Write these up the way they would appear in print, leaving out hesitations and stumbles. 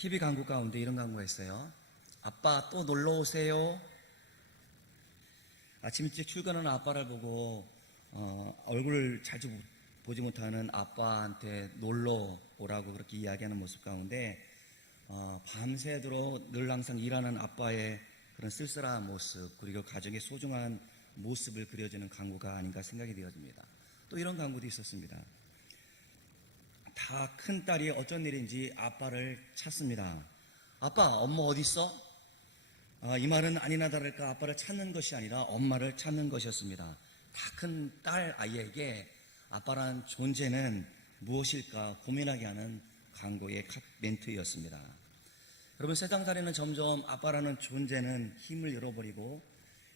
TV 광고 가운데 이런 광고가 있어요. 아빠 또 놀러 오세요. 아침 일찍 출근하는 아빠를 보고 얼굴을 자주 보지 못하는 아빠한테 놀러 오라고 그렇게 이야기하는 모습 가운데 밤새도록 늘 항상 일하는 아빠의 그런 쓸쓸한 모습, 그리고 가정의 소중한 모습을 그려주는 광고가 아닌가 생각이 되어집니다. 또 이런 광고도 있었습니다. 다 큰 딸이 어쩐 일인지 아빠를 찾습니다. 아빠, 엄마 어디 있어? 이 말은 아니나 다를까 아빠를 찾는 것이 아니라 엄마를 찾는 것이었습니다. 다 큰 딸 아이에게 아빠란 존재는 무엇일까 고민하게 하는 광고의 멘트였습니다. 여러분, 세상살이는 점점 아빠라는 존재는 힘을 잃어버리고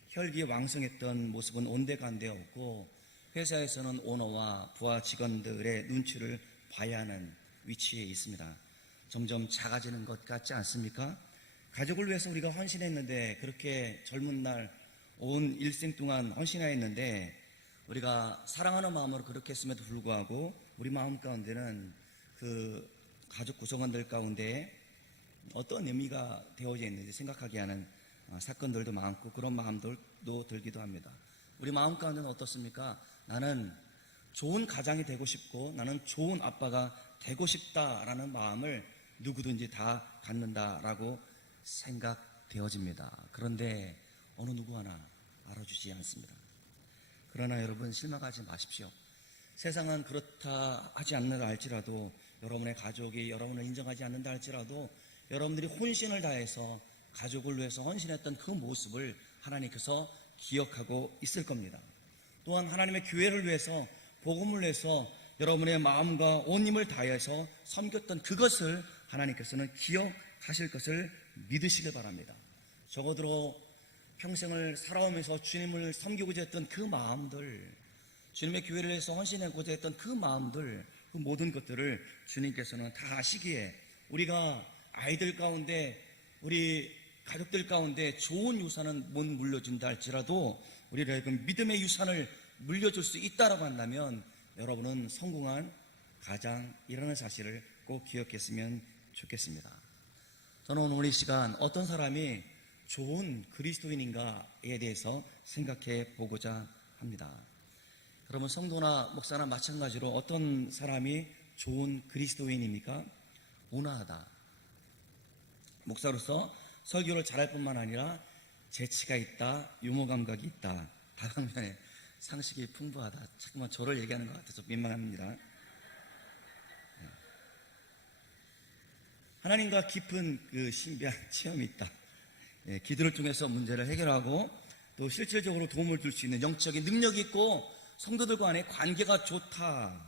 혈기왕성했던 모습은 온데간데 없고, 회사에서는 오너와 부하 직원들의 눈치를 봐야 하는 위치에 있습니다. 점점 작아지는 것 같지 않습니까? 가족을 위해서 우리가 헌신했는데, 그렇게 젊은 날 온 일생 동안 헌신하였는데, 우리가 사랑하는 마음으로 그렇게 했음에도 불구하고 우리 마음 가운데는 그 가족 구성원들 가운데 어떤 의미가 되어져 있는지 생각하게 하는 사건들도 많고, 그런 마음들도 들기도 합니다. 우리 마음 가운데는 어떻습니까? 나는 좋은 가장이 되고 싶고, 나는 좋은 아빠가 되고 싶다라는 마음을 누구든지 다 갖는다라고 생각되어집니다. 그런데 어느 누구 하나 알아주지 않습니다. 그러나 여러분, 실망하지 마십시오. 세상은 그렇다 하지 않는다 할지라도, 여러분의 가족이 여러분을 인정하지 않는다 할지라도, 여러분들이 혼신을 다해서 가족을 위해서 헌신했던 그 모습을 하나님께서 기억하고 있을 겁니다. 또한 하나님의 교회를 위해서, 복음을 위해서 여러분의 마음과 온 힘을 다해서 섬겼던 그것을 하나님께서는 기억하실 것을 믿으시길 바랍니다. 적어도 평생을 살아오면서 주님을 섬기고자 했던 그 마음들, 주님의 교회를 위해서 헌신하고자 했던 그 마음들, 그 모든 것들을 주님께서는 다 아시기에, 우리가 아이들 가운데, 우리 가족들 가운데 좋은 유산은 못 물려준다 할지라도 우리를 그 믿음의 유산을 물려줄 수 있다라고 한다면, 여러분은 성공한 가장이라는 사실을 꼭 기억했으면 좋겠습니다. 저는 오늘 이 시간 어떤 사람이 좋은 그리스도인인가에 대해서 생각해 보고자 합니다. 그러면 성도나 목사나 마찬가지로 어떤 사람이 좋은 그리스도인입니까? 온화하다. 목사로서 설교를 잘할 뿐만 아니라 재치가 있다, 유머 감각이 있다, 다방면에 상식이 풍부하다. 잠깐만, 저를 얘기하는 것 같아서 민망합니다. 하나님과 깊은 그 신비한 체험이 있다. 기도를 통해서 문제를 해결하고 또 실질적으로 도움을 줄 수 있는 영적인 능력이 있고, 성도들 간의 관계가 좋다.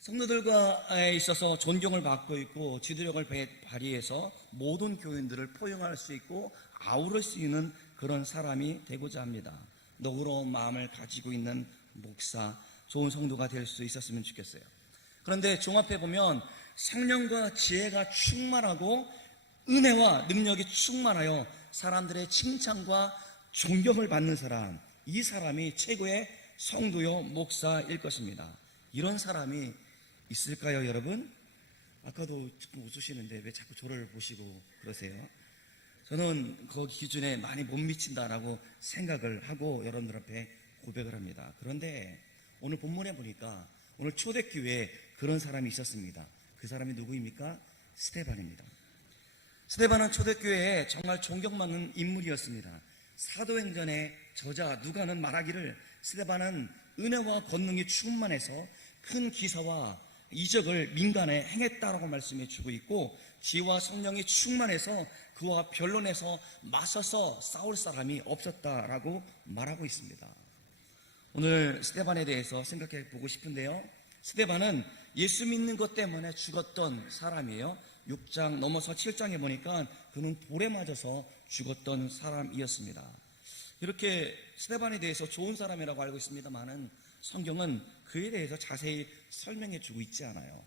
성도들과 있어서 존경을 받고 있고, 지도력을 발휘해서 모든 교인들을 포용할 수 있고 아우를 수 있는 그런 사람이 되고자 합니다. 너그러운 마음을 가지고 있는 목사, 좋은 성도가 될 수 있었으면 좋겠어요. 그런데 종합해보면 생명과 지혜가 충만하고 은혜와 능력이 충만하여 사람들의 칭찬과 존경을 받는 사람, 이 사람이 최고의 성도요 목사일 것입니다. 이런 사람이 있을까요, 여러분? 아까도 조금 웃으시는데 왜 자꾸 저를 보시고 그러세요? 저는 거기 기준에 많이 못 미친다라고 생각을 하고 여러분들 앞에 고백을 합니다. 그런데 오늘 본문에 보니까 오늘 초대교회에 그런 사람이 있었습니다. 그 사람이 누구입니까? 스데반입니다. 스데반은 초대교회에 정말 존경받는 인물이었습니다. 사도행전의 저자 누가는 말하기를, 스데반은 은혜와 권능이 충만해서 큰 기사와 이적을 민간에 행했다라고 말씀해 주고 있고, 지와 성령이 충만해서 그와 변론에서 맞서서 싸울 사람이 없었다라고 말하고 있습니다. 오늘 스데반에 대해서 생각해 보고 싶은데요, 스데반은 예수 믿는 것 때문에 죽었던 사람이에요. 6장 넘어서 7장에 보니까 그는 돌에 맞아서 죽었던 사람이었습니다. 이렇게 스데반에 대해서 좋은 사람이라고 알고 있습니다만은 성경은 그에 대해서 자세히 설명해 주고 있지 않아요.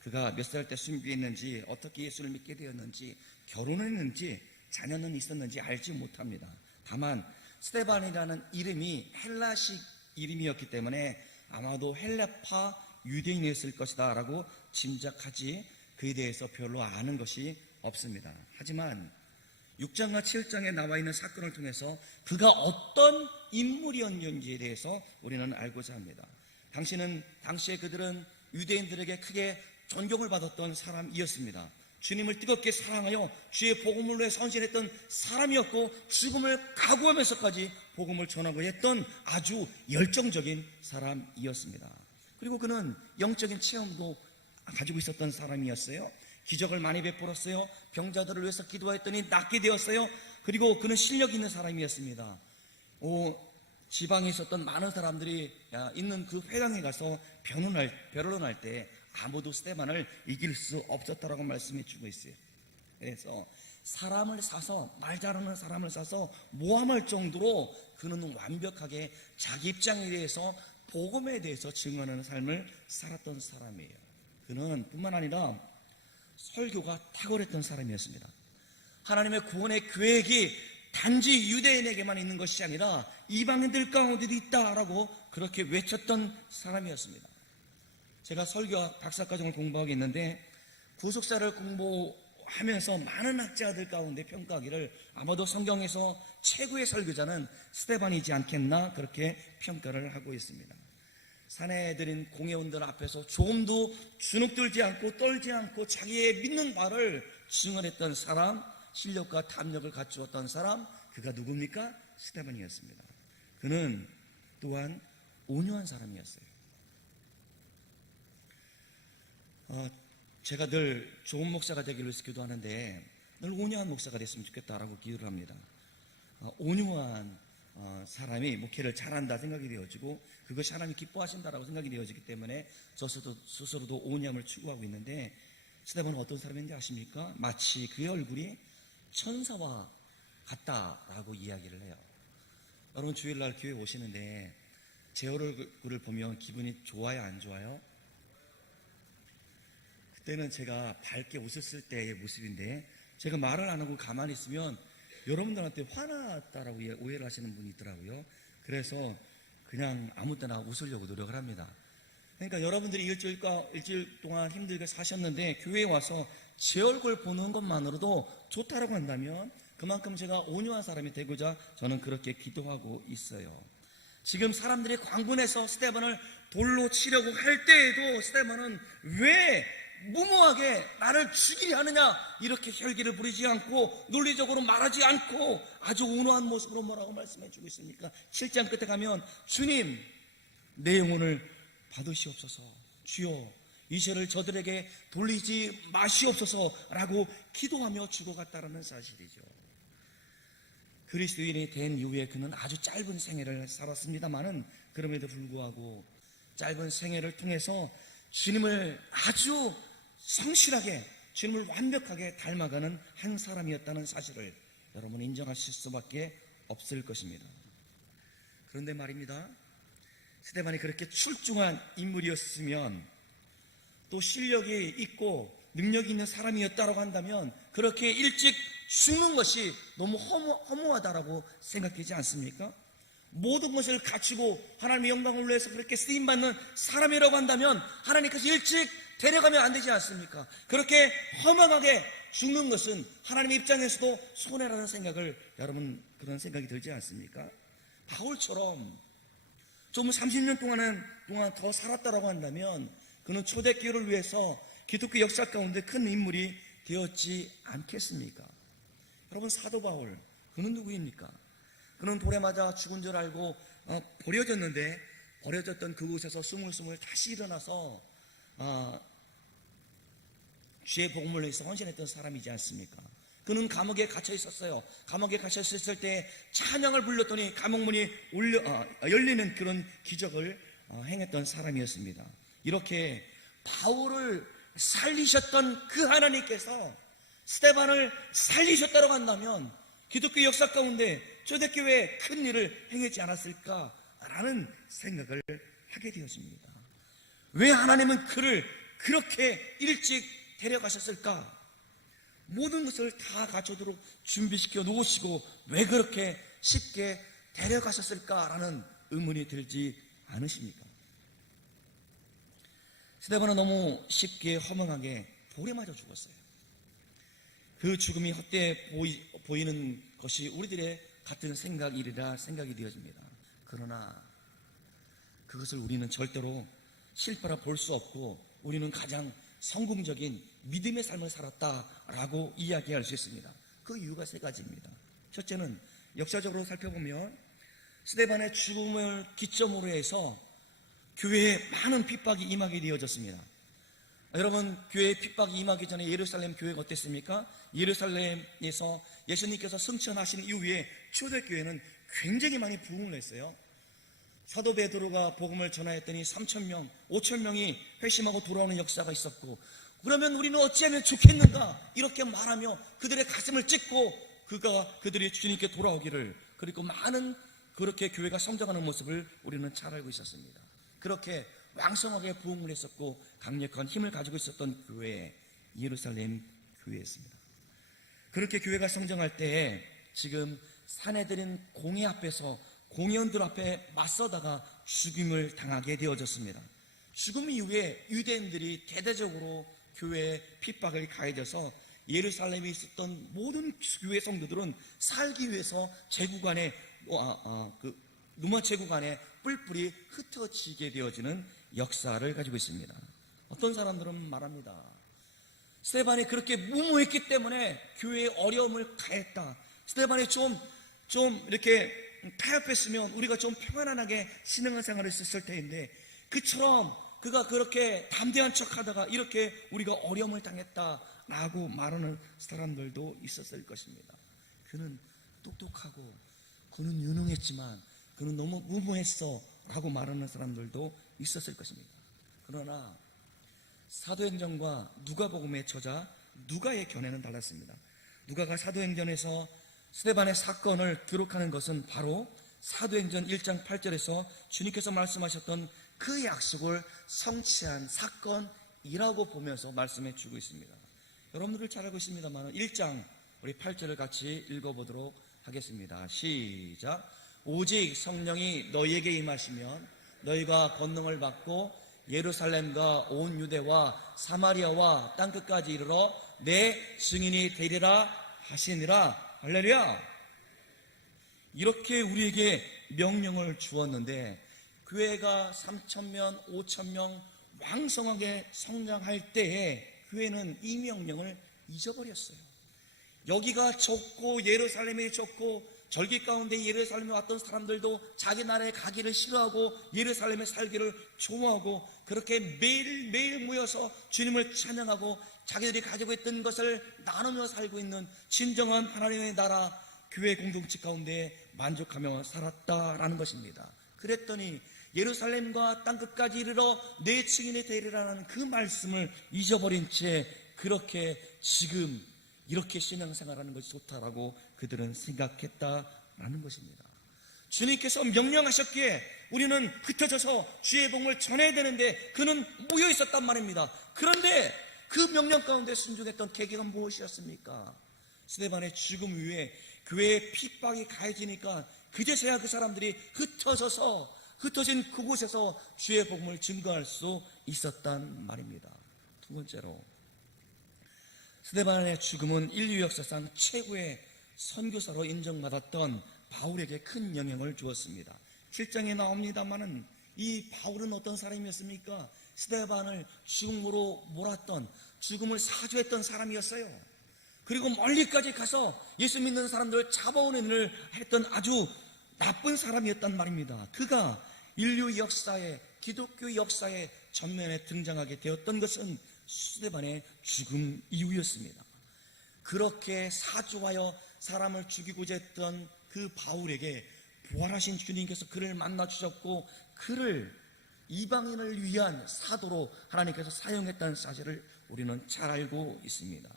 그가 몇 살 때 순교했는지, 어떻게 예수를 믿게 되었는지, 결혼했는지, 자녀는 있었는지 알지 못합니다. 다만 스데반이라는 이름이 헬라식 이름이었기 때문에 아마도 헬라파 유대인이었을 것이다 라고 짐작하지, 그에 대해서 별로 아는 것이 없습니다. 하지만 6장과 7장에 나와 있는 사건을 통해서 그가 어떤 인물이었는지에 대해서 우리는 알고자 합니다. 당시에 그들은 유대인들에게 크게 존경을 받았던 사람이었습니다. 주님을 뜨겁게 사랑하여 주의 복음을 위해 헌신했던 사람이었고 죽음을 각오하면서까지 복음을 전하고 했던 아주 열정적인 사람이었습니다. 그리고 그는 영적인 체험도 가지고 있었던 사람이었어요. 기적을 많이 베풀었어요. 병자들을 위해서 기도했더니 낫게 되었어요. 그리고 그는 실력 있는 사람이었습니다. 지방에 있었던 많은 사람들이 있는 그 회당에 가서 변론할 때 아무도 스데반을 이길 수 없었다라고 말씀해 주고 있어요. 그래서 말 잘하는 사람을 사서 모함할 정도로 그는 완벽하게 자기 입장에 대해서 복음에 대해서 증언하는 삶을 살았던 사람이에요. 그는 뿐만 아니라 설교가 탁월했던 사람이었습니다. 하나님의 구원의 계획이 단지 유대인에게만 있는 것이 아니라 이방인들 가운데도 있다라고 그렇게 외쳤던 사람이었습니다. 제가 설교와 박사과정을 공부하고 있는데 구속사를 공부하면서 많은 학자들 가운데 평가하기를 아마도 성경에서 최고의 설교자는 스데반이지 않겠나 그렇게 평가를 하고 있습니다. 사내들인 공회원들 앞에서 조금도 주눅들지 않고 떨지 않고 자기의 믿는 바를 증언했던 사람, 실력과 탐욕을 갖추었던 사람, 그가 누굽니까? 스데반이었습니다. 그는 또한 온유한 사람이었어요. 제가 늘 좋은 목사가 되기를 위해서 기도하는데 늘 온유한 목사가 됐으면 좋겠다라고 기도를 합니다. 온유한 사람이 목회를 잘한다 생각이 되어지고 그것이 하나님이 기뻐하신다라고 생각이 되어지기 때문에 저 스스로도 온유함을 추구하고 있는데 스데반은 어떤 사람인지 아십니까? 마치 그의 얼굴이 천사와 같다라고 이야기를 해요. 여러분 주일날 교회 오시는데 제 얼굴을 보면 기분이 좋아요, 안 좋아요? 그때는 제가 밝게 웃었을 때의 모습인데 제가 말을 안 하고 가만히 있으면 여러분들한테 화났다라고 오해를 하시는 분이 있더라고요. 그래서 그냥 아무 때나 웃으려고 노력을 합니다. 그러니까 여러분들이 일주일 동안 힘들게 사셨는데 교회에 와서 제 얼굴 보는 것만으로도 좋다라고 한다면 그만큼 제가 온유한 사람이 되고자 저는 그렇게 기도하고 있어요. 지금 사람들이 광분해서 스데반을 돌로 치려고 할 때에도 스데반은 왜 무모하게 나를 죽이려 하느냐 이렇게 혈기를 부리지 않고 논리적으로 말하지 않고 아주 온화한 모습으로 뭐라고 말씀해 주고 있습니까? 7장 끝에 가면 주님 내 영혼을 받으시옵소서, 주여 이 죄를 저들에게 돌리지 마시옵소서라고 기도하며 죽어갔다라는 사실이죠. 그리스도인이 된 이후에 그는 아주 짧은 생애를 살았습니다마는 그럼에도 불구하고 짧은 생애를 통해서 주님을 아주 성실하게 주님을 완벽하게 닮아가는 한 사람이었다는 사실을 여러분 인정하실 수밖에 없을 것입니다. 그런데 말입니다, 스데반이 그렇게 출중한 인물이었으면 또 실력이 있고 능력이 있는 사람이었다고 한다면 그렇게 일찍 죽는 것이 너무 허무하다라고 생각되지 않습니까? 모든 것을 갖추고 하나님의 영광을 위해서 그렇게 쓰임받는 사람이라고 한다면 하나님께서 일찍 데려가면 안 되지 않습니까? 그렇게 허망하게 죽는 것은 하나님의 입장에서도 손해라는 생각을 여러분 그런 생각이 들지 않습니까? 바울처럼 좀 30년 동안 더 살았다라고 한다면 그는 초대교회를 위해서 기독교 역사 가운데 큰 인물이 되었지 않겠습니까? 여러분 사도 바울 그는 누구입니까? 그는 돌에 맞아 죽은 줄 알고 버려졌는데 버려졌던 그곳에서 스물스물 다시 일어나서 주의 복음을 위해서 헌신했던 사람이지 않습니까? 그는 감옥에 갇혀 있었어요. 감옥에 갇혀 있을 때 찬양을 불렀더니 감옥문이 열리는 그런 기적을 행했던 사람이었습니다. 이렇게 바울을 살리셨던 그 하나님께서 스데반을 살리셨다고 한다면 기독교 역사 가운데 초대교회에 큰 일을 행하지 않았을까라는 생각을 하게 되었습니다. 왜 하나님은 그를 그렇게 일찍 데려가셨을까? 모든 것을 다 갖추도록 준비시켜 놓으시고 왜 그렇게 쉽게 데려가셨을까라는 의문이 들지 않으십니까? 스데반은 너무 쉽게 허망하게 돌에 맞아 죽었어요. 그 죽음이 헛되이 보이는 것이 우리들의 같은 생각이라 생각이 되어집니다. 그러나 그것을 우리는 절대로 실패라 볼 수 없고 우리는 가장 성공적인 믿음의 삶을 살았다라고 이야기할 수 있습니다. 그 이유가 세 가지입니다. 첫째는 역사적으로 살펴보면 스데반의 죽음을 기점으로 해서 교회에 많은 핍박이 임하게 되어졌습니다. 여러분, 교회에 핍박이 임하기 전에 예루살렘 교회가 어땠습니까? 예루살렘에서 예수님께서 승천하신 이후에 초대교회는 굉장히 많이 부흥을 했어요. 사도 베드로가 복음을 전하였더니 3,000명, 5,000명이 회심하고 돌아오는 역사가 있었고, 그러면 우리는 어찌하면 좋겠는가? 이렇게 말하며 그들의 가슴을 찢고 그들이 주님께 돌아오기를, 그리고 많은 그렇게 교회가 성장하는 모습을 우리는 잘 알고 있었습니다. 그렇게 왕성하게 부흥을 했었고 강력한 힘을 가지고 있었던 교회, 예루살렘 교회였습니다. 그렇게 교회가 성장할 때에 지금 사내들인 공회 앞에서 공회원들 앞에 맞서다가 죽임을 당하게 되어졌습니다. 죽음 이후에 유대인들이 대대적으로 교회에 핍박을 가해져서 예루살렘에 있었던 모든 교회 성도들은 살기 위해서 제국 안에 누마 제국 안에 뿔뿔이 흩어지게 되어지는 역사를 가지고 있습니다. 어떤 사람들은 말합니다. 스데반이 그렇게 무모했기 때문에 교회에 어려움을 가했다. 스데반이 좀 이렇게 타협했으면 우리가 좀 평안하게 신앙생활을 했을 텐데, 그처럼 그가 그렇게 담대한 척하다가 이렇게 우리가 어려움을 당했다라고 말하는 사람들도 있었을 것입니다. 그는 똑똑하고 그는 유능했지만 그는 너무 무모했어 라고 말하는 사람들도 있었을 것입니다. 그러나 사도행전과 누가복음의 저자 누가의 견해는 달랐습니다. 누가가 사도행전에서 스데반의 사건을 기록하는 것은 바로 사도행전 1장 8절에서 주님께서 말씀하셨던 그 약속을 성취한 사건이라고 보면서 말씀해 주고 있습니다. 여러분들 잘 알고 있습니다만 1장 우리 8절을 같이 읽어보도록 하겠습니다. 시작. 오직 성령이 너희에게 임하시면 너희가 권능을 받고 예루살렘과 온 유대와 사마리아와 땅끝까지 이르러 내 증인이 되리라 하시니라. 할렐루야. 이렇게 우리에게 명령을 주었는데, 교회가 3,000명, 5,000명 왕성하게 성장할 때에 교회는 이 명령을 잊어버렸어요. 여기가 좁고 예루살렘이 좁고 절기 가운데 예루살렘에 왔던 사람들도 자기 나라에 가기를 싫어하고 예루살렘에 살기를 좋아하고 그렇게 매일매일 모여서 주님을 찬양하고 자기들이 가지고 있던 것을 나누며 살고 있는 진정한 하나님의 나라 교회 공동체 가운데 만족하며 살았다라는 것입니다. 그랬더니 예루살렘과 땅끝까지 이르러 내 증인이 되리라는 그 말씀을 잊어버린 채 그렇게 지금 이렇게 신앙생활하는 것이 좋다라고 그들은 생각했다라는 것입니다. 주님께서 명령하셨기에 우리는 흩어져서 주의 복음을 전해야 되는데 그는 모여 있었단 말입니다. 그런데 그 명령 가운데 순종했던 계기가 무엇이었습니까? 스데반의 죽음 이후에 교회에 핍박이 가해지니까 그제서야 그 사람들이 흩어진 그곳에서 주의 복음을 증거할 수 있었단 말입니다. 두 번째로, 스데반의 죽음은 인류 역사상 최고의 선교사로 인정받았던 바울에게 큰 영향을 주었습니다. 7장에 나옵니다마는 이 바울은 어떤 사람이었습니까? 스데반을 죽음으로 몰았던, 죽음을 사주했던 사람이었어요. 그리고 멀리까지 가서 예수 믿는 사람들을 잡아오는 일을 했던 아주 나쁜 사람이었단 말입니다. 그가 인류 역사에, 기독교 역사의 전면에 등장하게 되었던 것은 스데반의 죽음 이후였습니다. 그렇게 사주하여 사람을 죽이고자 했던 그 바울에게 부활하신 주님께서 그를 만나 주셨고 그를 이방인을 위한 사도로 하나님께서 사용했다는 사실을 우리는 잘 알고 있습니다.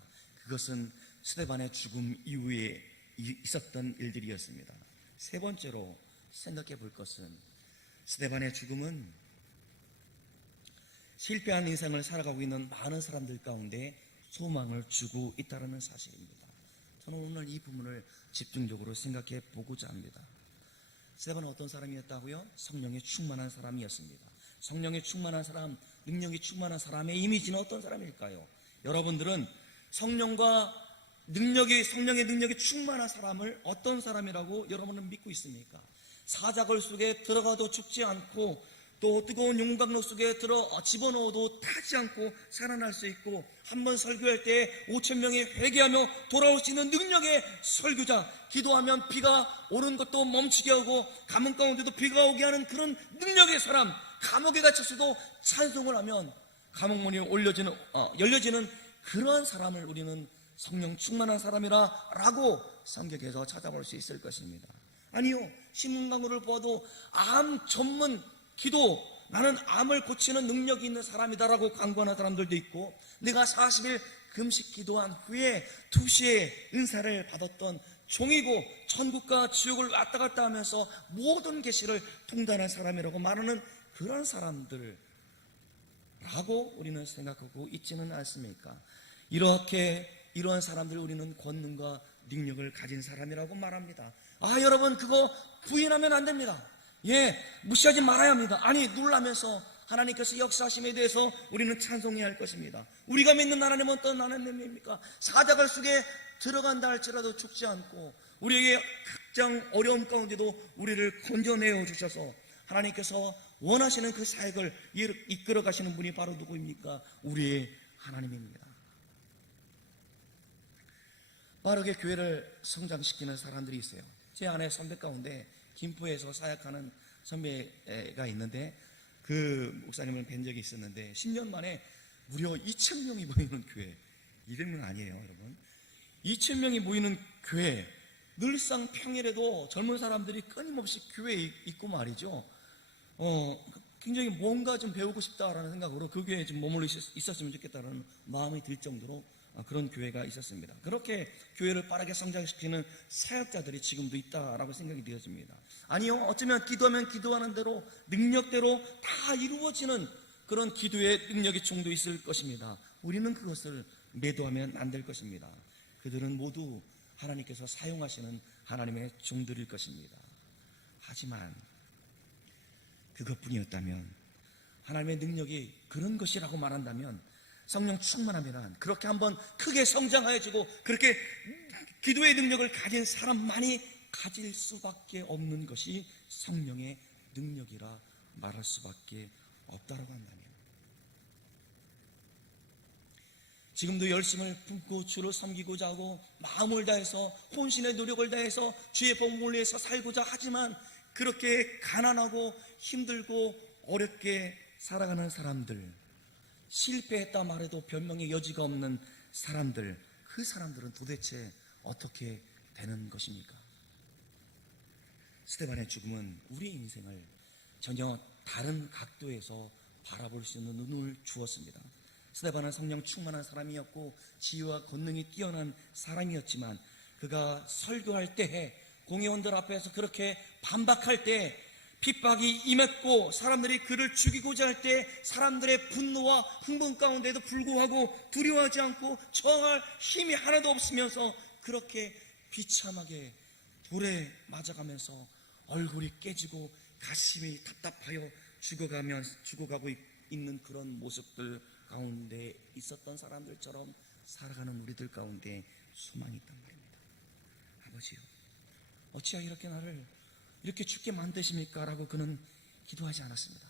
그것은 스데반의 죽음 이후에 있었던 일들이었습니다. 세 번째로 생각해 볼 것은 스데반의 죽음은 실패한 인생을 살아가고 있는 많은 사람들 가운데 소망을 주고 있다는 사실입니다. 저는 오늘 이 부분을 집중적으로 생각해 보고자 합니다. 스데반은 어떤 사람이었다고요? 성령에 충만한 사람이었습니다. 성령에 충만한 사람, 능력이 충만한 사람의 이미지는 어떤 사람일까요? 여러분들은 성령의 능력이 충만한 사람을 어떤 사람이라고 여러분은 믿고 있습니까? 사자굴 속에 들어가도 죽지 않고 또 뜨거운 용광로 속에 집어넣어도 타지 않고 살아날 수 있고, 한번 설교할 때 5,000명이 회개하며 돌아올 수 있는 능력의 설교자, 기도하면 비가 오는 것도 멈추게 하고 감옥 가운데도 비가 오게 하는 그런 능력의 사람, 감옥에 갇혔어도 찬송을 하면 감옥문이 열려지는 그런 사람을 우리는 성령 충만한 사람이라고 성경에서 찾아볼 수 있을 것입니다. 아니요, 신문 광고를 보아도 암 전문 기도, 나는 암을 고치는 능력이 있는 사람이다라고 광고하는 사람들도 있고, 내가 40일 금식 기도한 후에 2시에 은사를 받았던 종이고 천국과 지옥을 왔다 갔다 하면서 모든 계시를 통달한 사람이라고 말하는 그런 사람들라고 우리는 생각하고 있지는 않습니까? 이러한 사람들을 우리는 권능과 능력을 가진 사람이라고 말합니다. 여러분, 그거 부인하면 안 됩니다. 무시하지 말아야 합니다. 아니, 놀라면서 하나님께서 역사하심에 대해서 우리는 찬송해야 할 것입니다. 우리가 믿는 하나님은 어떤 하나님입니까? 사자굴 속에 들어간다 할지라도 죽지 않고 우리에게 각종 어려움 가운데도 우리를 건져내어 주셔서 하나님께서 원하시는 그 사역을 이끌어 가시는 분이 바로 누구입니까? 우리의 하나님입니다. 빠르게 교회를 성장시키는 사람들이 있어요. 제 아내 선배 가운데 김포에서 사역하는 선배가 있는데, 그 목사님을 뵌 적이 있었는데 10년 만에 무려 2,000명이 모이는 교회, 200명 아니에요 여러분, 2,000명이 모이는 교회, 늘상 평일에도 젊은 사람들이 끊임없이 교회에 있고 말이죠. 굉장히 뭔가 좀 배우고 싶다라는 생각으로 그 교회에 좀 머물러 있었으면 좋겠다는 마음이 들 정도로 그런 교회가 있었습니다. 그렇게 교회를 빠르게 성장시키는 사역자들이 지금도 있다라고 생각이 되어집니다. 아니요, 어쩌면 기도하면 기도하는 대로 능력대로 다 이루어지는 그런 기도의 능력의 종도 있을 것입니다. 우리는 그것을 매도하면 안 될 것입니다. 그들은 모두 하나님께서 사용하시는 하나님의 종들일 것입니다. 하지만 그것뿐이었다면, 하나님의 능력이 그런 것이라고 말한다면, 성령 충만하면 그렇게 한번 크게 성장하여지고 그렇게 기도의 능력을 가진 사람만이 가질 수밖에 없는 것이 성령의 능력이라 말할 수밖에 없다라고 한다면, 지금도 열심을 품고 주를 섬기고자 하고 마음을 다해서 혼신의 노력을 다해서 주의 복음을 위해서 살고자 하지만 그렇게 가난하고 힘들고 어렵게 살아가는 사람들, 실패했다 말해도 변명의 여지가 없는 사람들, 그 사람들은 도대체 어떻게 되는 것입니까? 스데반의 죽음은 우리의 인생을 전혀 다른 각도에서 바라볼 수 있는 눈을 주었습니다. 스데반은 성령 충만한 사람이었고 지혜와 권능이 뛰어난 사람이었지만, 그가 설교할 때에 공회원들 앞에서 그렇게 반박할 때, 핍박이 임했고 사람들이 그를 죽이고자 할 때 사람들의 분노와 흥분 가운데도 불구하고 두려워하지 않고 저항할 힘이 하나도 없으면서 그렇게 비참하게 돌에 맞아가면서 얼굴이 깨지고 가슴이 답답하여 죽어가고 있는 그런 모습들 가운데 있었던 사람들처럼 살아가는 우리들 가운데 소망이 있단 말입니다. 아버지요, 어찌하여 이렇게 나를 이렇게 죽게 만드십니까? 라고 그는 기도하지 않았습니다.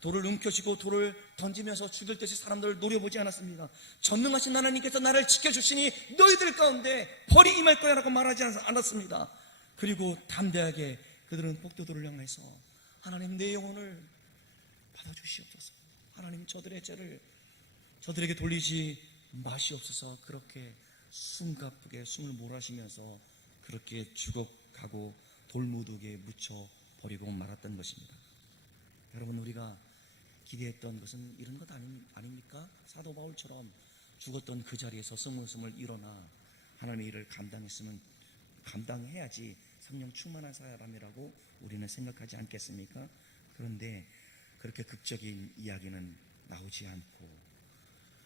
돌을 움켜쥐고 돌을 던지면서 죽일 듯이 사람들을 노려보지 않았습니다. 전능하신 하나님께서 나를 지켜주시니 너희들 가운데 벌이 임할 거야 라고 말하지 않았습니다. 그리고 담대하게 그들은 폭도들을 향해서 하나님, 내 영혼을 받아주시옵소서, 하나님 저들의 죄를 저들에게 돌리지 마시옵소서, 그렇게 숨가쁘게 숨을 몰아쉬면서 그렇게 죽어가고 돌무더기에 묻혀버리고 말았던 것입니다. 여러분, 우리가 기대했던 것은 이런 것 아닙니까? 사도 바울처럼 죽었던 그 자리에서 스물스물 일어나 하나님의 일을 감당해야지 성령 충만한 사람이라고 우리는 생각하지 않겠습니까? 그런데 그렇게 극적인 이야기는 나오지 않고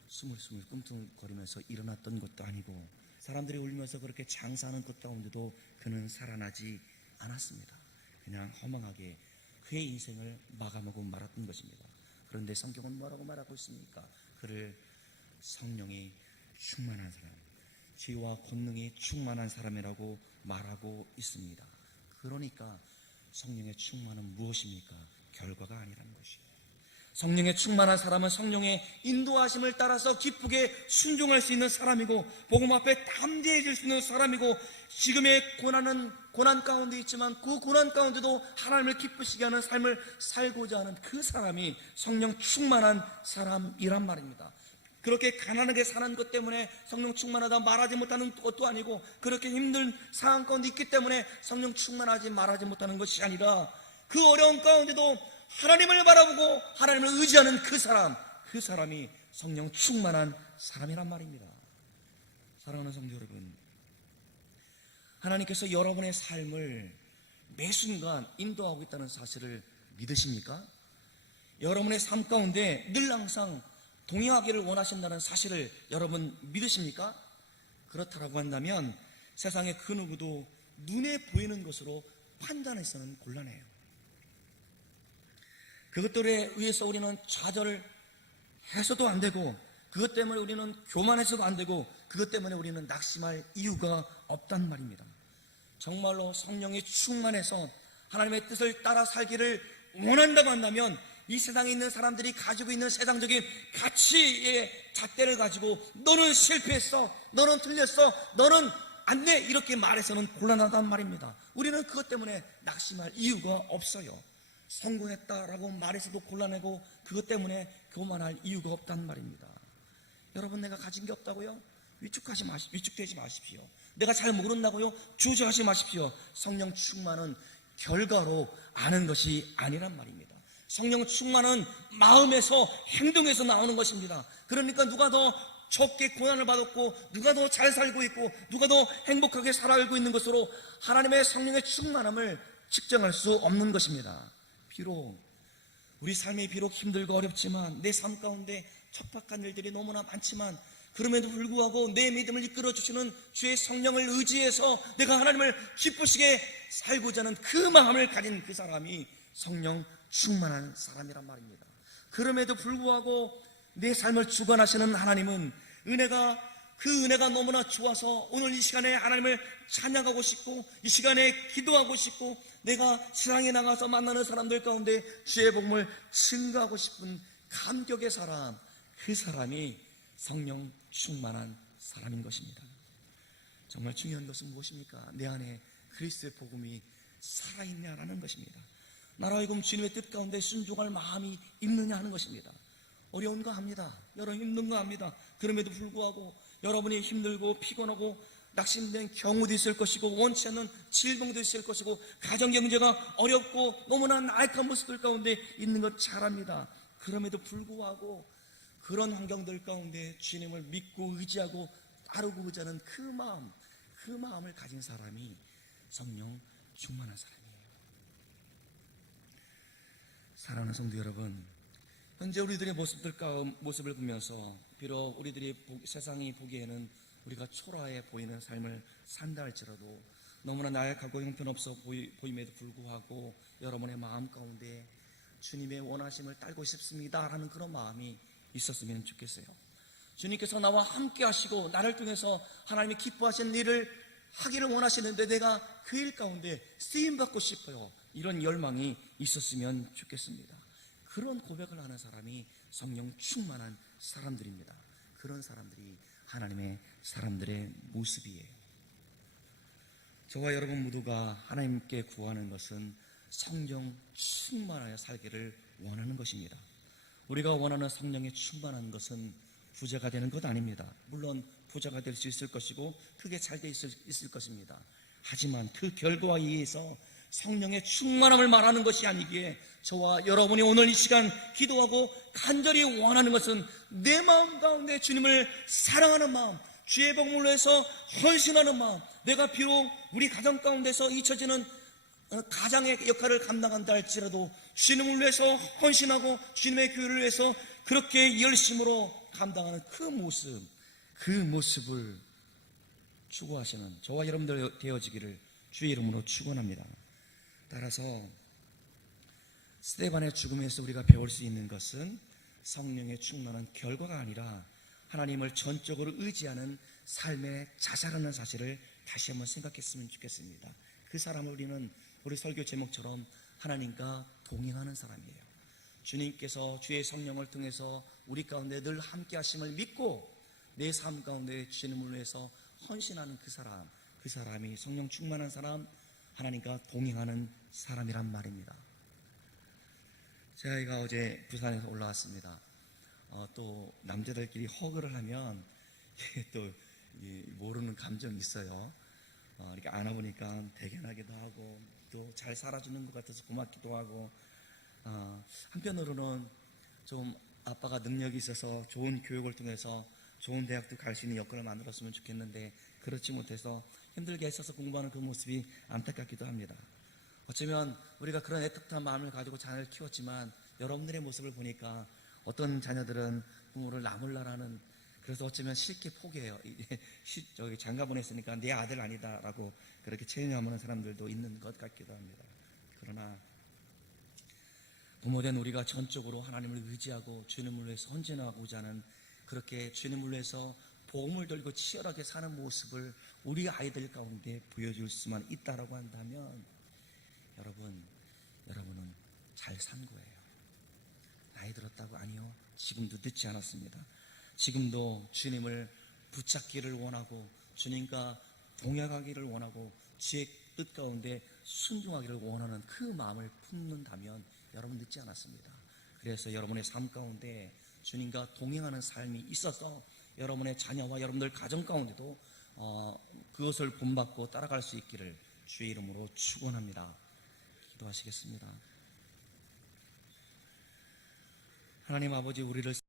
스물스물 끔찍거리면서 일어났던 것도 아니고, 사람들이 울면서 그렇게 장사하는 것 가운데도 그는 살아나지 않았습니다. 그냥 허망하게 그의 인생을 마감하고 말았던 것입니다. 그런데 성경은 뭐라고 말하고 있습니까? 그를 성령이 충만한 사람, 지혜와 권능이 충만한 사람이라고 말하고 있습니다. 그러니까 성령의 충만은 무엇입니까? 결과가 아니라는 것이에요. 성령의 충만한 사람은 성령의 인도하심을 따라서 기쁘게 순종할 수 있는 사람이고, 복음 앞에 담대해질 수 있는 사람이고, 지금의 고난 가운데 있지만 그 고난 가운데도 하나님을 기쁘시게 하는 삶을 살고자 하는 그 사람이 성령 충만한 사람이란 말입니다. 그렇게 가난하게 사는 것 때문에 성령 충만하다 말하지 못하는 것도 아니고, 그렇게 힘든 상황 가운데 있기 때문에 성령 충만하지 말하지 못하는 것이 아니라, 그 어려운 가운데도 하나님을 바라보고 하나님을 의지하는 그 사람이 성령 충만한 사람이란 말입니다. 사랑하는 성도 여러분, 하나님께서 여러분의 삶을 매 순간 인도하고 있다는 사실을 믿으십니까? 여러분의 삶 가운데 늘 항상 동행하기를 원하신다는 사실을 여러분 믿으십니까? 그렇다고 한다면 세상의 그 누구도 눈에 보이는 것으로 판단해서는 곤란해요. 그것들에 의해서 우리는 좌절을 해서도 안 되고, 그것 때문에 우리는 교만해서도 안 되고, 그것 때문에 우리는 낙심할 이유가 없단 말입니다. 정말로 성령이 충만해서 하나님의 뜻을 따라 살기를 원한다고 한다면, 이 세상에 있는 사람들이 가지고 있는 세상적인 가치의 잣대를 가지고 너는 실패했어, 너는 틀렸어, 너는 안 돼, 이렇게 말해서는 곤란하단 말입니다. 우리는 그것 때문에 낙심할 이유가 없어요. 성공했다라고 말해서도 곤란하고, 그것 때문에 교만할 이유가 없단 말입니다. 여러분, 내가 가진 게 없다고요? 위축되지 마십시오. 내가 잘 모른다고요? 주저하지 마십시오. 성령 충만은 결과로 아는 것이 아니란 말입니다. 성령 충만은 마음에서, 행동에서 나오는 것입니다. 그러니까 누가 더 적게 고난을 받았고, 누가 더 잘 살고 있고, 누가 더 행복하게 살아가고 있는 것으로 하나님의 성령의 충만함을 측정할 수 없는 것입니다. 우리 삶이 비록 힘들고 어렵지만, 내 삶 가운데 척박한 일들이 너무나 많지만, 그럼에도 불구하고 내 믿음을 이끌어 주시는 주의 성령을 의지해서 내가 하나님을 기쁘시게 살고자 하는 그 마음을 가진 그 사람이 성령 충만한 사람이란 말입니다. 그럼에도 불구하고 내 삶을 주관하시는 하나님은 그 은혜가 너무나 좋아서 오늘 이 시간에 하나님을 찬양하고 싶고, 이 시간에 기도하고 싶고, 내가 세상에 나가서 만나는 사람들 가운데 주의 복음을 증거하고 싶은 감격의 사람, 그 사람이 성령 충만한 사람인 것입니다. 정말 중요한 것은 무엇입니까? 내 안에 그리스도의 복음이 살아있냐라는 것입니다. 나로 하여금 주님의 뜻 가운데 순종할 마음이 있느냐 하는 것입니다. 어려운 거 합니다. 여러분 힘든 거 합니다. 그럼에도 불구하고 여러분이 힘들고 피곤하고 낙심된 경우도 있을 것이고, 원치 않는 질병도 있을 것이고, 가정경제가 어렵고 너무나 나약한 모습들 가운데 있는 것 잘 압니다. 그럼에도 불구하고 그런 환경들 가운데 주님을 믿고 의지하고 따르고 의지하는 그 마음을 가진 사람이 성령 충만한 사람이에요. 사랑하는 성도 여러분, 현재 우리들의 모습을 보면서 비록 우리들이 세상이 보기에는 우리가 초라해 보이는 삶을 산다 할지라도, 너무나 나약하고 형편없어 보임에도 불구하고 여러분의 마음 가운데 주님의 원하심을 따르고 싶습니다 라는 그런 마음이 있었으면 좋겠어요. 주님께서 나와 함께 하시고 나를 통해서 하나님이 기뻐하시는 일을 하기를 원하시는데, 내가 그 일 가운데 쓰임받고 싶어요. 이런 열망이 있었으면 좋겠습니다. 그런 고백을 하는 사람이 성령 충만한 사람들입니다. 그런 사람들이 하나님의 사람들의 모습이에요. 저와 여러분 모두가 하나님께 구하는 것은 성령 충만하여 살기를 원하는 것입니다. 우리가 원하는 성령의 충만한 것은 부자가 되는 것 아닙니다. 물론 부자가 될 수 있을 것이고 크게 잘 돼 있을 것입니다. 하지만 그 결과에 의해서 성령의 충만함을 말하는 것이 아니기에, 저와 여러분이 오늘 이 시간 기도하고 간절히 원하는 것은 내 마음 가운데 주님을 사랑하는 마음, 주의 복음을 위해서 헌신하는 마음, 내가 비록 우리 가정 가운데서 잊혀지는 가장의 역할을 감당한다 할지라도 주님을 위해서 헌신하고 주님의 교회를 위해서 그렇게 열심으로 감당하는 그 모습을 추구하시는 저와 여러분들 되어지기를 주의 이름으로 축원합니다. 따라서 스데반의 죽음에서 우리가 배울 수 있는 것은 성령의 충만한 결과가 아니라 하나님을 전적으로 의지하는 삶의 자세라는 사실을 다시 한번 생각했으면 좋겠습니다. 그 사람을 우리 설교 제목처럼 하나님과 동행하는 사람이에요. 주님께서 주의 성령을 통해서 우리 가운데 늘 함께 하심을 믿고 내 삶 가운데 주님을 위해서 헌신하는 그 사람이 성령 충만한 사람, 하나님과 동행하는 사람이란 말입니다. 제가 어제 부산에서 올라왔습니다. 또 남자들끼리 허그를 하면 또 모르는 감정이 있어요. 이렇게 안아보니까 대견하기도 하고 또 잘 살아주는 것 같아서 고맙기도 하고, 한편으로는 좀 아빠가 능력이 있어서 좋은 교육을 통해서 좋은 대학도 갈 수 있는 여건을 만들었으면 좋겠는데 그렇지 못해서 힘들게 애써서 공부하는 그 모습이 안타깝기도 합니다. 어쩌면 우리가 그런 애틋한 마음을 가지고 자녀를 키웠지만 여러분들의 모습을 보니까 어떤 자녀들은 부모를 나몰라라는, 그래서 어쩌면 쉽게 포기해요. 저기 장가 보냈으니까 내 아들 아니다라고 그렇게 체념하는 사람들도 있는 것 같기도 합니다. 그러나 부모된 우리가 전적으로 하나님을 의지하고 주님을 위해서 헌신하고자 하는, 그렇게 주님을 위해서 복음을 들고 치열하게 사는 모습을 우리 아이들 가운데 보여줄 수만 있다라고 한다면 여러분은 잘 산 거예요. 나이 들었다고? 아니요. 지금도 늦지 않았습니다. 지금도 주님을 붙잡기를 원하고 주님과 동행하기를 원하고 주의 뜻 가운데 순종하기를 원하는 그 마음을 품는다면 여러분 늦지 않았습니다. 그래서 여러분의 삶 가운데 주님과 동행하는 삶이 있어서 여러분의 자녀와 여러분들 가정 가운데도 그것을 본받고 따라갈 수 있기를 주의 이름으로 축원합니다. 기도하시겠습니다. 하나님 아버지, 우리를